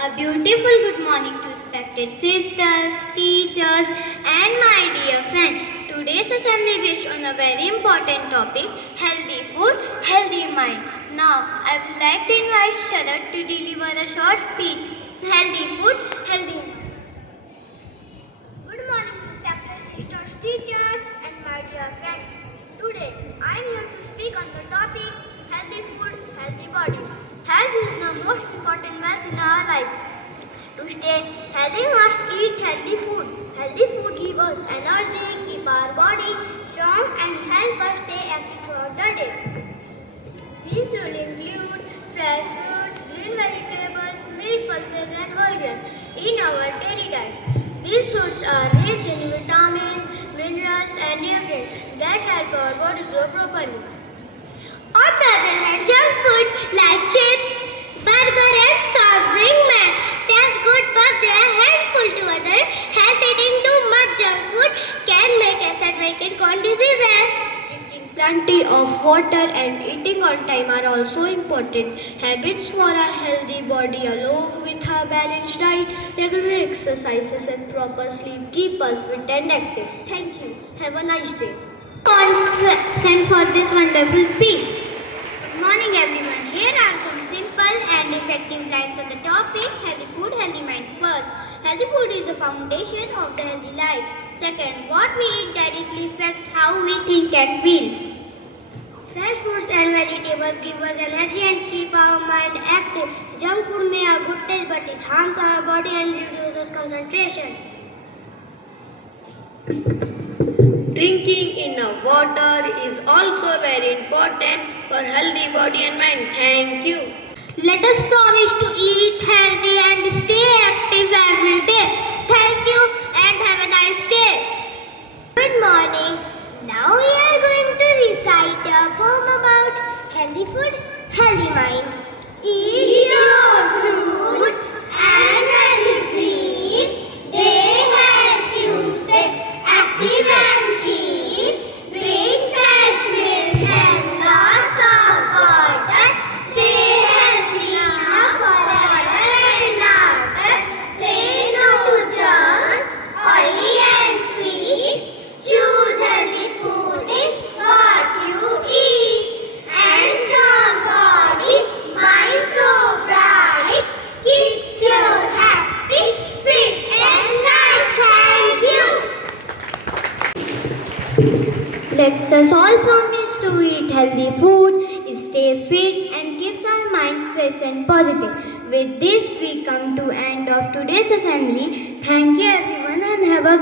A beautiful good morning to respected sisters, teachers and my dear friends. Today's assembly based on a very important topic, healthy food, healthy mind. Now, I would like to invite Sharad to deliver a short speech. Healthy food, healthy mind. Good morning respected sisters, teachers and my dear friends. Today, I am here to speak on the topic, healthy food, healthy body. Health is the most important wealth in our life. To stay healthy, we must eat healthy food. Healthy food gives us energy, keep our body strong and help us stay active throughout the day. These will include fresh fruits, green vegetables, milk, pulses and whole grains in our daily diet. These foods are rich in vitamins, minerals and nutrients that help our body grow properly. On the other hand, junk food like chips, burger and soft drink may taste good but they are harmful to others. Health eating too much junk food can make acid and cause diseases. Drinking plenty of water and eating on time are also important habits for a healthy body. Along with a balanced diet, regular exercises and proper sleep keep us fit and active. Thank you. Have a nice day. Thanks for this wonderful speech. Good morning everyone. Here are some simple and effective lines on the topic healthy food, healthy mind. First, healthy food is the foundation of the healthy life. Second, what we eat directly affects how we think and feel. Fresh fruits and vegetables give us energy and keep our mind active. Junk food may have good taste but it harms our body and reduces concentration. Drinking enough water is also very important for healthy body and mind. Thank you. Let us promise to eat healthy and stay active every day. Thank you and have a nice day. Good morning. Now we are going to recite a poem about healthy food, healthy mind. Eat your fruits and veggies green. They help you stay active and keen. Drink fresh milk and lots of water. Stay healthy now forever and after. Say no to junk, oily and sweet. Choose healthy food in what you eat. And strong body, mind so bright. Keeps you happy, fit and right. Thank you. Let's us all promise to eat healthy food, stay fit and keeps our mind fresh and positive. With this we come to end of today's assembly. Thank you everyone and have a